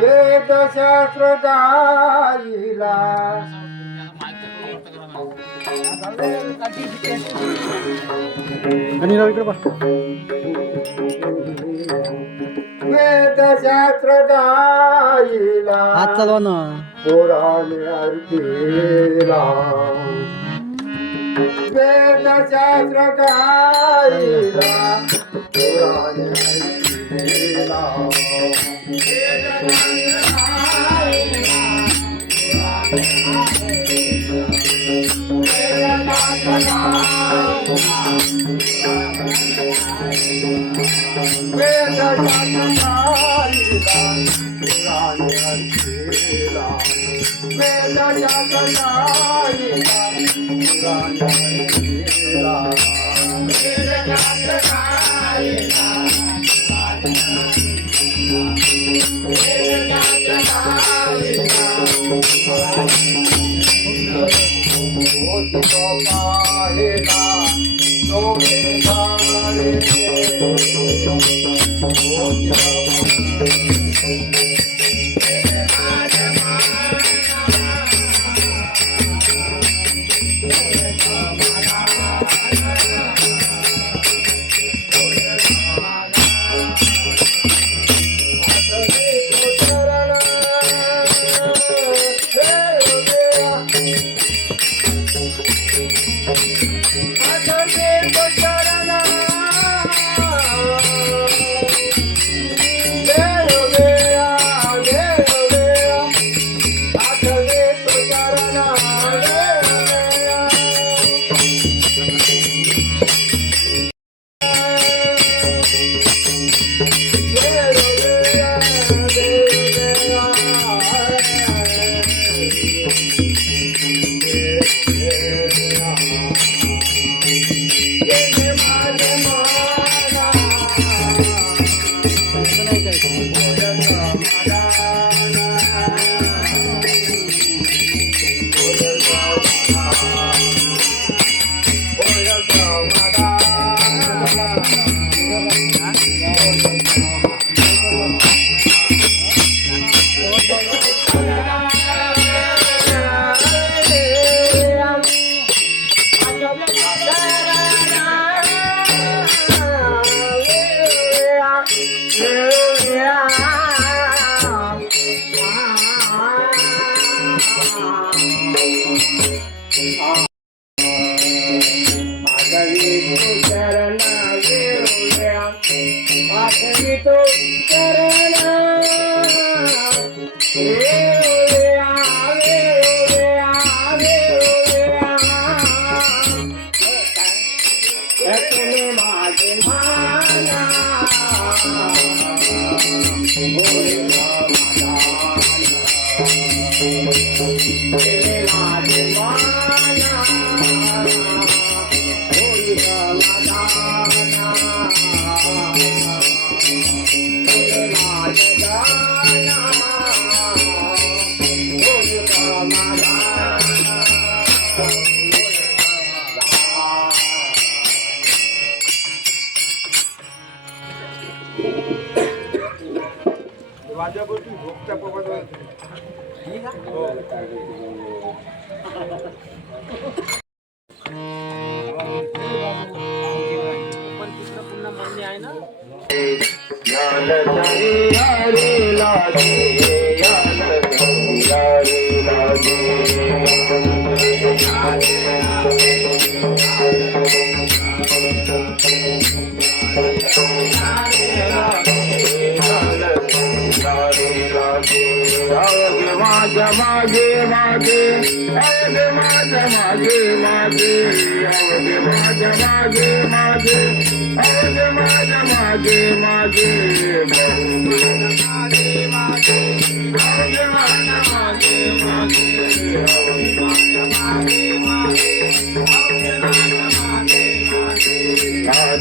वेदशास्त्र गाईला वेदशास्त्र गाईला हात चालवा ना पुराणे अर्पीला वेदशास्त्र गाईला पुराणे अर्पीला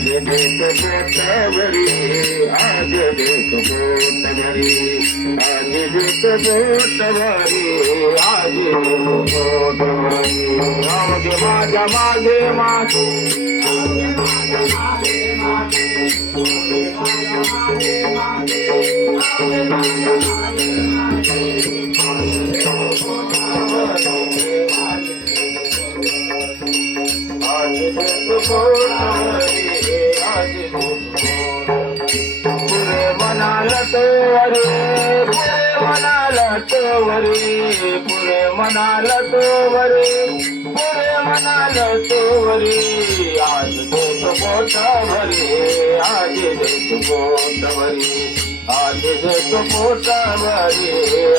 देतो पोटभरी आज देतो पोटभरी आज देतो पोटभरी आज देतो पोटभरी मागे माझ्या मागे मागे पुरे म्हणाला तो वरे पुरे म्हणाला तो वरे पुरे म्हणाला तो वरे पुरे म्हणाला तो वरे आज देतो पोट भरे आज देतो पोट भरे आज देतो पोट भरे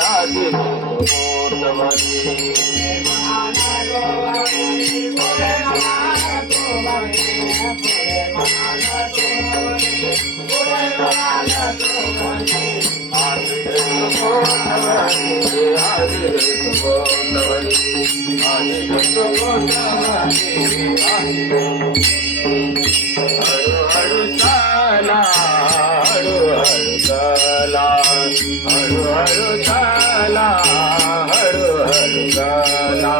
आज देतो पोट भरे हळू चाला हळू चाला हळू चाला हळू चाला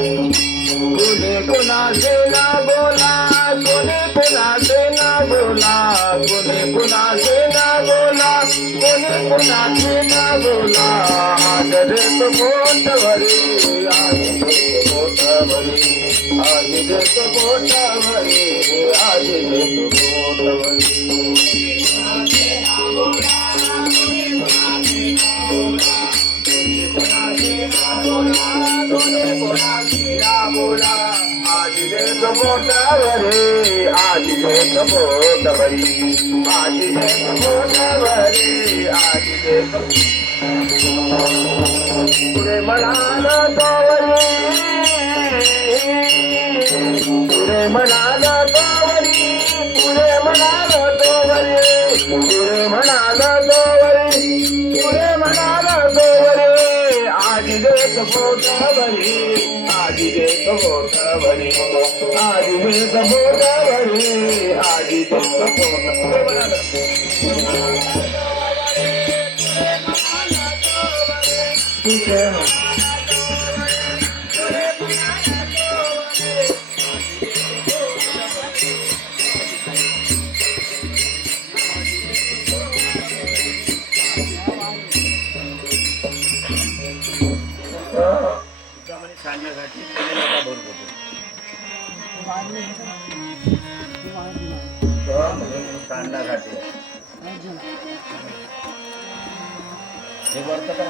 कोणी कुणाचे ना बोला कोणी कुणाचे ना बोला कोणी कुणाचे ना बोला कोणी कुणाचे ना बोला आज देतो पोट भरी आज देतो पोट भरी आज देतो पोट भरी आज देतो पोट भरी आज देतो पोटभरी आज देतो पोटभरी आज देतो पोटभरी आज देतो पुरे म्हणाला तोवरी पुरे म्हणाला तोवरी पुरे म्हणाला तोवरी पुरे म्हणाला तोवरी पुरे म्हणाला तोवरी आज देतो पोटभरी आज देतो पोटभरी आज देतो पोटभरी आज देतो पोटभरी सांगण्यासाठी बरोबर सांगण्यासाठी हे वर्त करा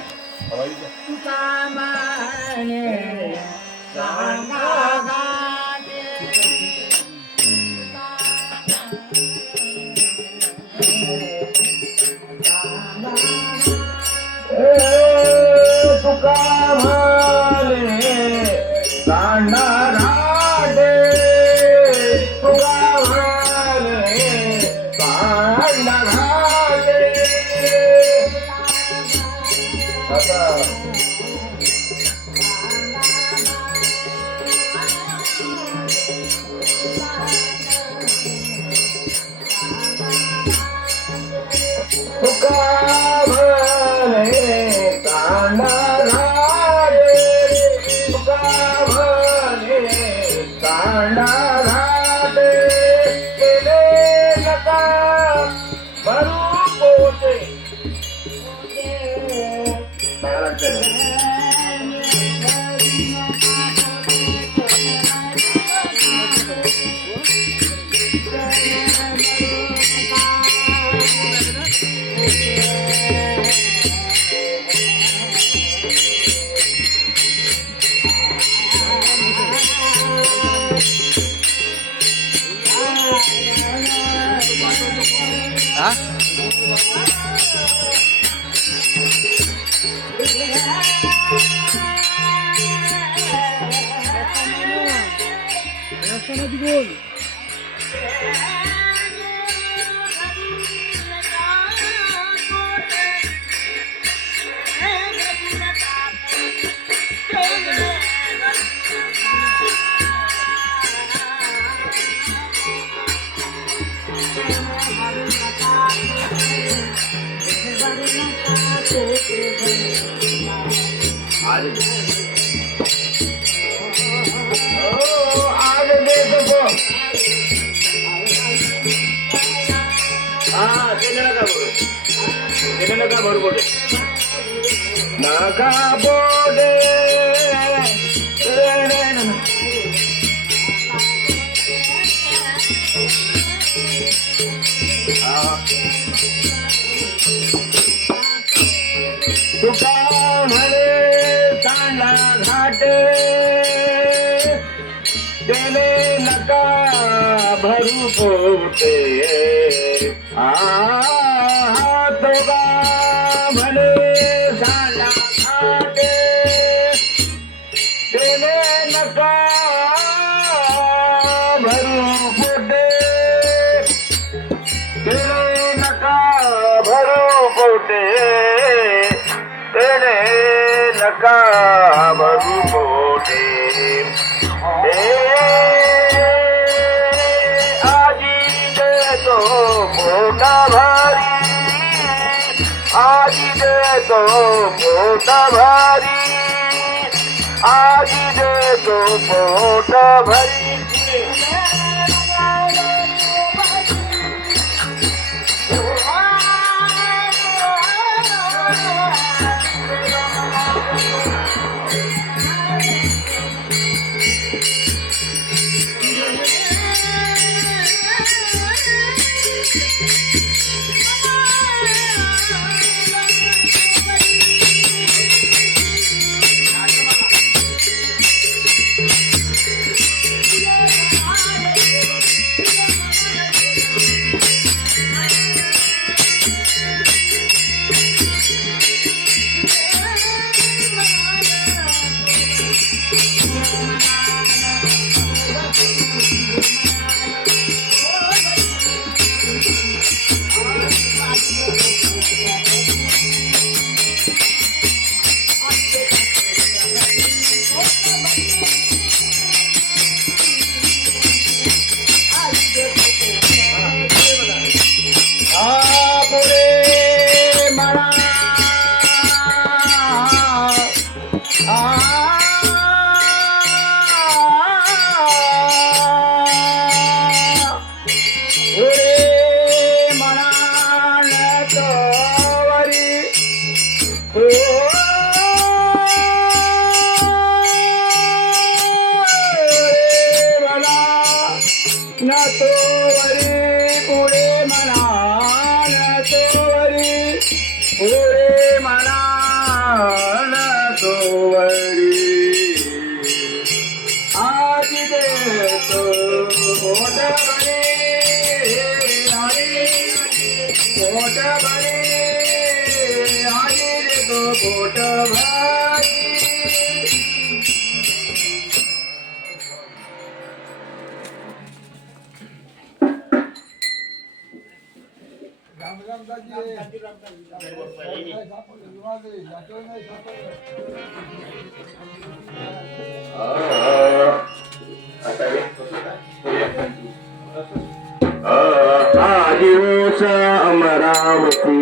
तुका म्हणे कांडाराडे तुका म्हणे कांडाराडे आता तुका म्हणे कांडाराडे तुका म्हणे कांडाराडे केले नका भरू पोटे आज आज देखो हा त्याने नका बरोबर नका बोले तुका म्हणे चांगला घाटे तेने नका भरू पोटे तुका म्हणे चांगला घाटे तेने नका भरू पोटे तेने नका भरू पोटे तेने नका भरू पोटे आजी दे तो मोठा भारी आजी दे तो मोठा भारी आजी दे तो मोठा भारी आदिवस अमरावती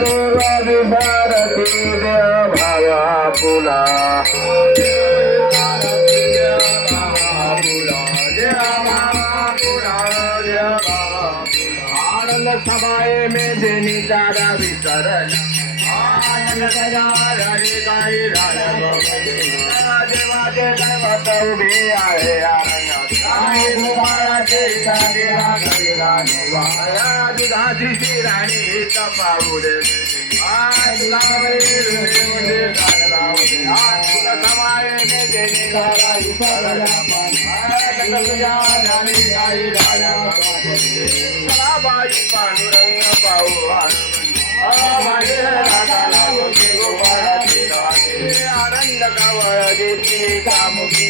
देवादी भारती भावा पुला आनंद सभाए में देनी चारा विसरण देवाचे दैवत उभे आहे दुधाची राणी तपावडे समाय बाई पांडुरंग पाहू आनंद कवळ देती कामुकी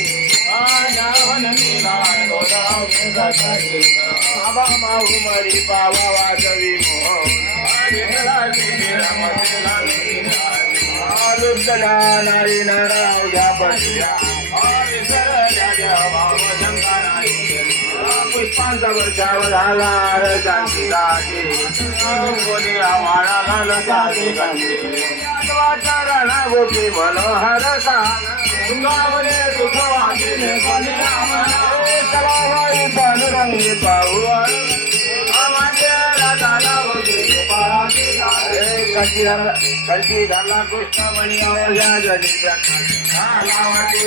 बाबा माहू मरी पावा वाजवी मोहना नारी नाराव घ्या पडल्या पुष्प 5 वर्षावर झाला रे शांती दाटे कोणी आम्हाला लसावी गाठी वाचारा गोपी मनोहर गावले सुख वाटिले कोणी आम्हाला कलाबाई पांडुरंगी पाहू कल्की झाला कृष्णमणी अवघ्या जगीच्या काला वाटू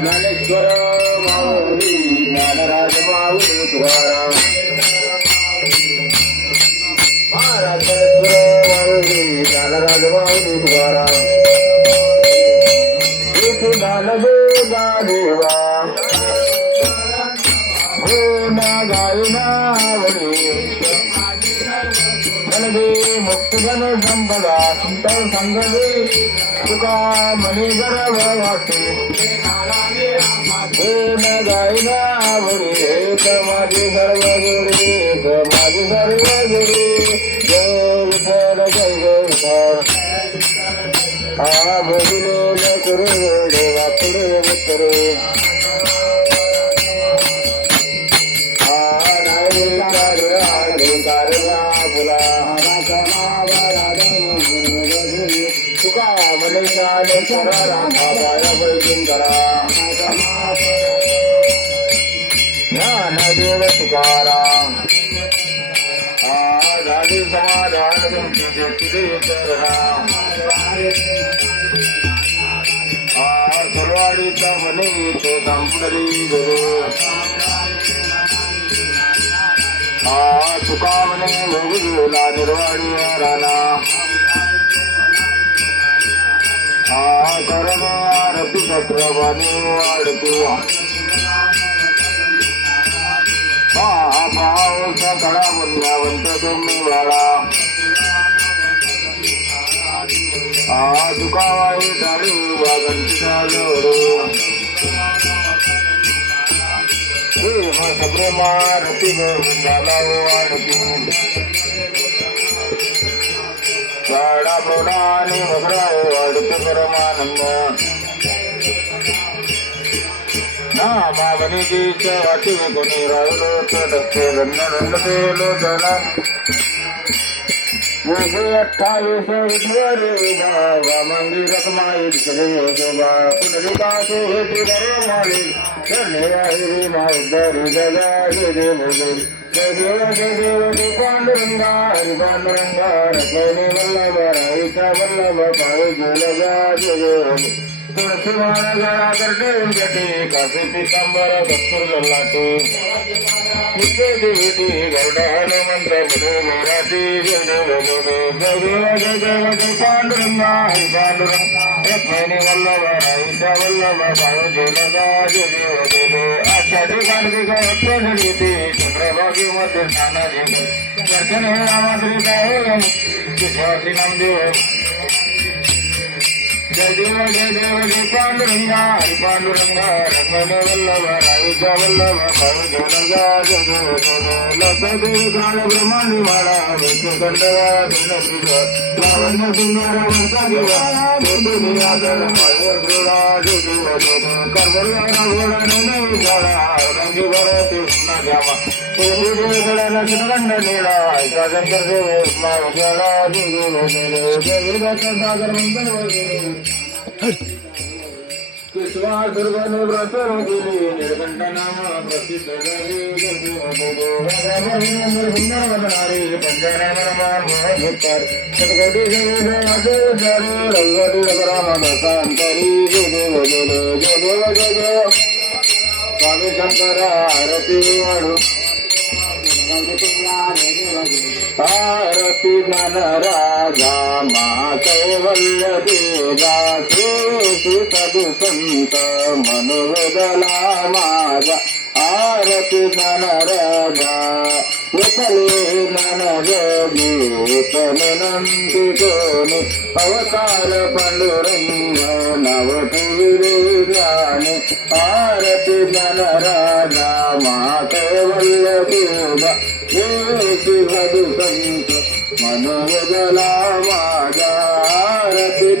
ज्ञानेश्वर माऊली ज्ञानराज माऊली तुकाराम महाराज ज्ञानेश्वर माऊली ज्ञानराज माऊली तुकाराम ज्ञानदेवा देवा हो ना गायना वडी मुक्त जन संपदा सुंदर संगदे तुका मनी गर्भ वाटे न गायना आवडी एक माझी सर्व जोडी एक माझी सर्व जोडी जय विठ्ठल जय विठ्ठल हा भगिले न करू देवा पुढे मित्र हा नाही कारवा फुला तुका मनसाने करा रामा पाय बैठून करा ज्ञानदेव तुकाराम झाली समाधान तुमची देती सुरवाडीचा म्हणे तो संपली गुरु तुका म्हणे भोगला निर्वाडी राणा करण आरती चक्रवाणी वाढतो पाऊस कडा पुण्यावंत तुम्ही वाळा तुका वाई टाळी वागंती सप्रेमा रती झाला वाढती गाडा प्रौढाने मकराय वाढते परमानंद नामावनीची वाटी कोणी राहिलो तटस्थे धन्य लोचना 28 विद्वारे भावा मंदिरक माई दिसले शोभा पुंडलिकाचे हेतू धर्माले चरणे आहे मा उद्धरी जगा हे देव जय देव पांडुरंगा हरि पांडुरंगा रखणे वल्लभ राईचा वल्लभ पाय जलगा जय तुळशी माळा गळा करते जटे कासे पितांबर कस्तूर ललाटे नित्य देवती गरुड हनुमंत बडे मेराती जय देव पांडुरंगा हरि पांडुरंगा रखणे वल्लभ राईचा वल्लभ पाय जलगा जय आषाढी कार्तिक उत्सवनिती चंद्रभागी मध्ये स्नान घेते दर्शन हे रामाद्री आहे विश्वासी नामदेव जय देव पांडुरंगा हरि पांडुरंगा रंगने वल्लभ राईचा वल्लभ पाय जलगा जय देव लक्षदेव काळ ब्रह्मांडी माळा विष्णुखंडवा दिनश्रीज लावण्य सुंदर वंशा देवा देव निराजन पाय क्रीडा जय देव कर्मला घोडा नवी झाडा रंगी भरती पुन्हा द्यावा गळ्याला सुगंध निळा ऐका शंकर देव मा उजाळा जय देव सागर मंगल वगैरे कृष्णा दुर्गने व्रतर गेली निर्गंठ नाम प्रसिद्ध झाले सुंदर वदनारे पंचरामान घेतात सदगती रंगती रामदासांतरी जय देव स्वामी शंकर आरती वाढू आरती ज्ञान राजा मा कैवल्य दासी साधू संत मनोवेदला माझा आरती ज्ञान राजा विठले ज्ञान जोगी नंदी कोणी अवतार पांडुरंग नव ठेविले ज्ञाने आरती ज्ञान राजा मा कैवल्य देवा देवी साधू संत मनोवेदला माझा आरती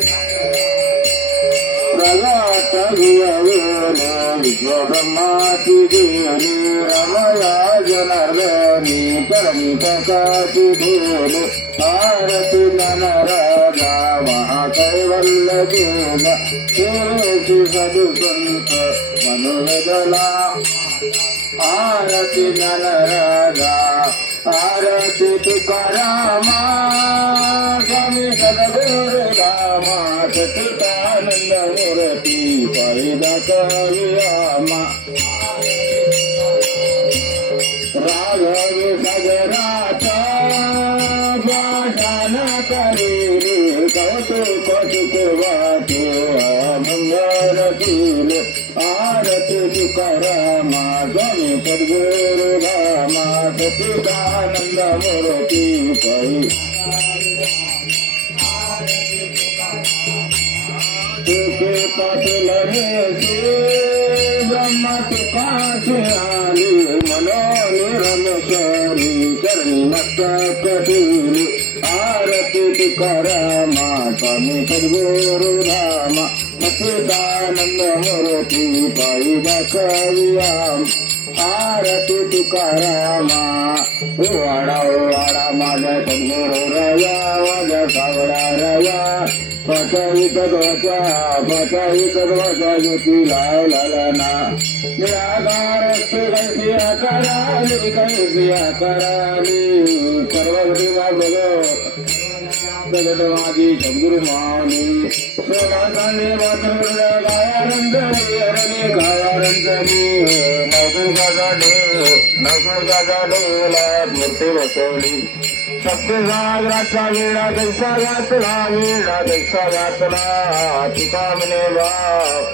प्रगात विवेन विश्वब्रह्माची गेली रमया जनार्दनी चरणी टकाची गेली आरती ज्ञान राजा महाकैवल्य देवा देवी साधू संत मनोवेदला आरती ज्ञान राजा आरती तुकारामा स्वामी सद्गुरु रामा सच्चिदानंद मूर्ती पायदा कविरामा राघव सागराचा भाषण करील कौतुक वाटे मंगल तील आरती तुकारामा स्वामी सद्गुरु रामा सच्चिदानंद मूर्ती पायी तुके पाटील रे ब्रह्म तुकाचे आली मनोनिरमेश्वरी चरणी मस्तक ठेवली आरती तुकारामा स्वामी सद्गुरु रामा सच्चिदानंद मूर्ती पायी दाखवियाम आरती तुकारामा वाडा माझा सद्गुरु राया माझा सावळा राया पचाई कदवाचा ज्योती लावला निराकार कैसी आकाराली सर्वगती जगत माझी सद्गुरु मानी सोनाने गायारंजनी अरणी गायारंजनी नवदुर्गा झालेला मूर्ती बसवली सत्यसागराचा वेळा कैसा घातला तुका म्हणे बाप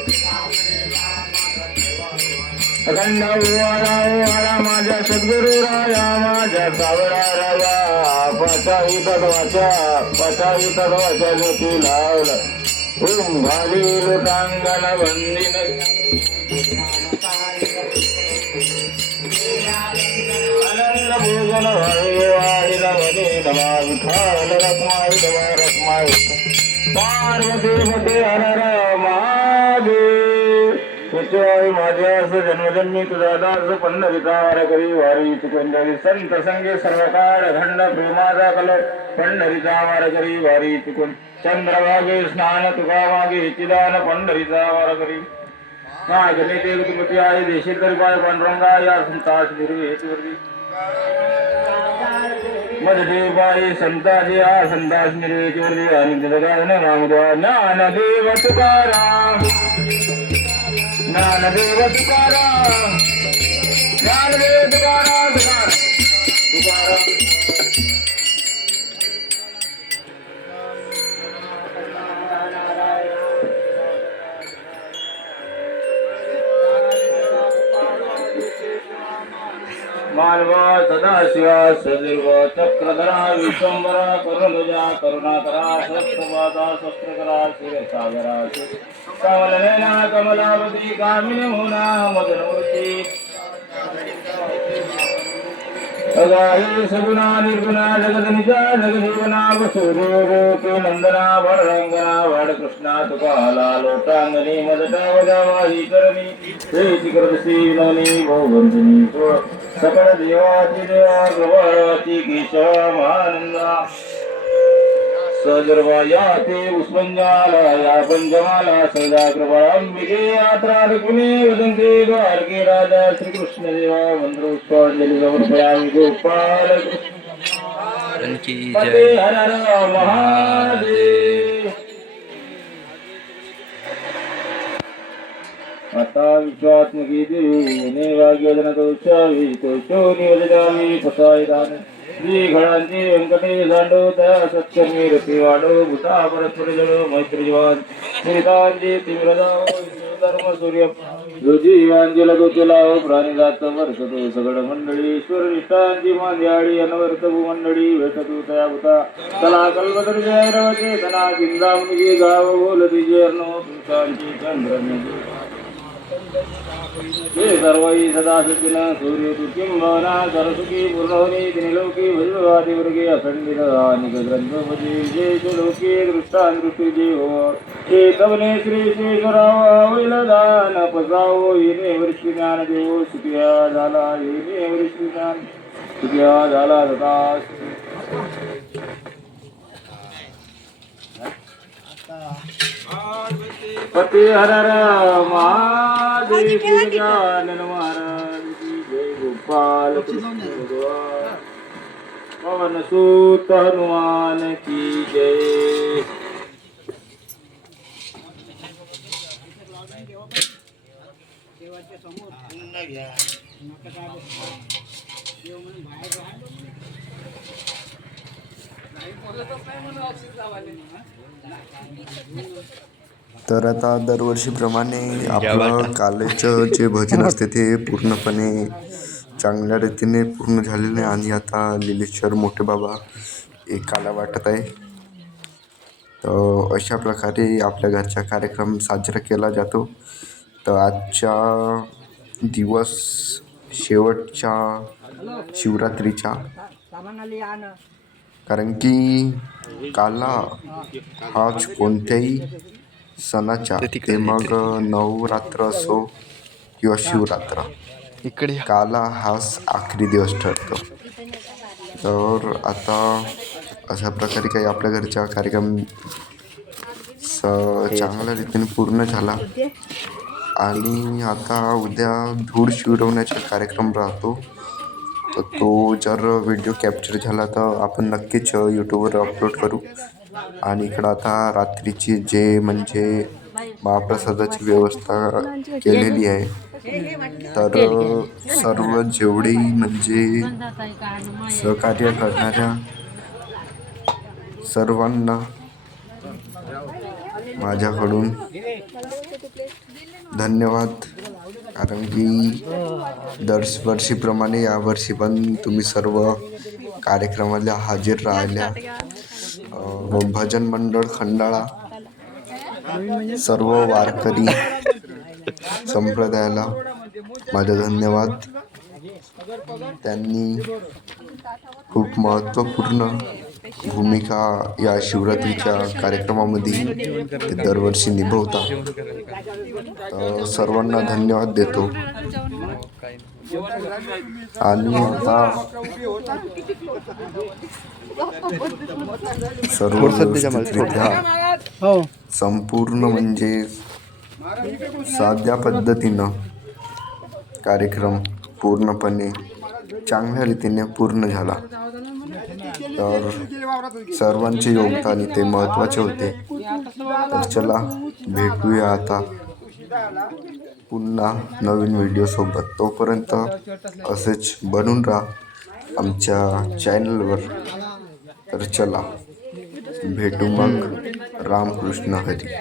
अखंड वाळा माझ्या सद्गुरु राया माझ्या सावळा राया पचाई तत्वाच्या ज्योती लावलं घाली लोटांगण बंदिन आनंद भोजन वाहिला वने नमा विठाल रत्माई पार्वती पते हर हर महादेव. विठुराई माझ्यास जन्मजन्मी तुझा दास पंढरीचा वार करी वारी चुकंदरी संत संगे सर्व काळ खंड प्रेमाचा कल पंढरीचा वार करी वारी चुकून चंद्रभागे स्नान तुका मागे चिदान पंढरीचा वार करी नागने ते गणपती आहे देशी तरी पाय पांडुरंगा या संतास निर्वी हेतुवर्ती मधे पायी संताजी हा संतास निर्वी हेतुवर्ती आणि जगान नामदेवा ज्ञानदेव तुकाराम ज्ञानदेव तुकाराम ज्ञानदेव तुकाराम तुकाराम मानवा सदाशिवा सदैव चक्रधरा विश्वंभरा करुणजा करुणाकरा शस्त्रपाता शस्त्रकरा शिरसागरा कमलनयना कमलावती कामिनी मुना मदनमूर्ती अगाही सगुणा निर्गुणा जगदनिजा जगजीवना वसुदेवके नंदना वररंगना वरकृष्णा तुकाला लोटांगणी मदटा वजावाही करणी श्री करदसी विनवनी भोगंतनी सकळ देवाची देवा प्रभाती केशव महानंदा सजर्वाया ते उस्मंजाला या पंचमाला सदा कृपांबिके यात्रा रुक्मिणी वदंते द्वारके राजा श्रीकृष्ण देवा मंत्र पुष्पांजली समर्पयामि गोपाल पते हर हर महादेव. आता विश्वात्मकी देवी भाग्यजनतोषावी तोषो निवदनामी पसायदान श्री घडांची व्यंकटेश दांडो त्या सत्कर्मी रती वाडो भूता परस्पर जडो मैत्री जवान श्रीतांजी तिमिरदा धर्म सूर्य रुजीवांजल गोचला प्राणीदात वर्षतो सगळ मंडळी ईश्वर निष्ठांची मांद्याळी अनवर्त भूमंडळी भेटतू तया भूता चला कल्पतर जय रवचे तना चिंतामणी गाव बोलती जयर्नो तुमचांची चंद्रमेधी हे सर्वई सदा सत्तिन सूर्य तुकिं भवना सरसुखी पूर्णहोनी दिनिलोकी भजवादिवर्गे अखंडित निक ग्रंथपती विजय लोके दृष्टान दृष्टी हो हे तवने श्री श्रीश्वराव वैलदान पसावो हिने वरिष्ठ ज्ञान देवो सुखिया झाला हिने वरिष्ठ ज्ञान सुखिया झाला तथा पते हर हर महादेव गजानन महाराज की जय गोपाल कृष्ण भगवान पवन सूत हनुमान की जय. तर आता दरवर्षीप्रमाणे आपलं कालेचं जे भजन असते ते पूर्णपणे चांगल्या रीतीने पूर्ण झालेले आहे आणि आता लिलेश्वर मोठे बाबा एकाला वाटत आहे. तर अशा प्रकारे आपल्या घरचा कार्यक्रम साजरा केला जातो. तर आजचा दिवस शेवटच्या शिवरात्रीचा, कारण की काला हाच कोणत्याही सणाच्या ते मग नवरात्र असो किंवा शिवरात्र इकडे काला हाच आखरी दिवस ठरतो. तर आता अशा प्रकारे काही आपल्या घरचा कार्यक्रम चांगल्या रीतीने पूर्ण झाला आणि आता उद्या धूळ शिवरवण्याचा कार्यक्रम राहतो. तर तो जर व्हिडिओ कॅप्चर झाला तर आपण नक्कीच यूट्यूबवर अपलोड करू. आणि इकडं आता रात्रीची जे म्हणजे महाप्रसादाची व्यवस्था केलेली आहे. तर सर्व जेवढेही म्हणजे सहकार्य करणाऱ्या सर्वांना माझ्याकडून धन्यवाद. कारण की दरवर्षीप्रमाणे यावर्षी पण तुम्ही सर्व कार्यक्रमाला हजर राहिल्या. भजन मंडळ खंडाळा, सर्व वारकरी संप्रदायाला माझा धन्यवाद. त्यांनी खूप महत्त्वपूर्ण भूमिका या शिवरात्रीच्या कार्यक्रमामध्ये ते दरवर्षी निभवतात. तर सर्वांना धन्यवाद देतो. आणि आता सर्व व्यवस्थितरित्या संपूर्ण म्हणजे साध्या पद्धतीनं कार्यक्रम पूर्णपणे चांगल्या रीतीने पूर्ण झाला. तर सर्वांचे योगदान इथे महत्त्वाचे होते. तर चला भेटूया आता पुन्हा नवीन व्हिडिओसोबत. तोपर्यंत असेच बनून राहा आमच्या चॅनलवर. तर चला भेटू मग. रामकृष्ण हरी.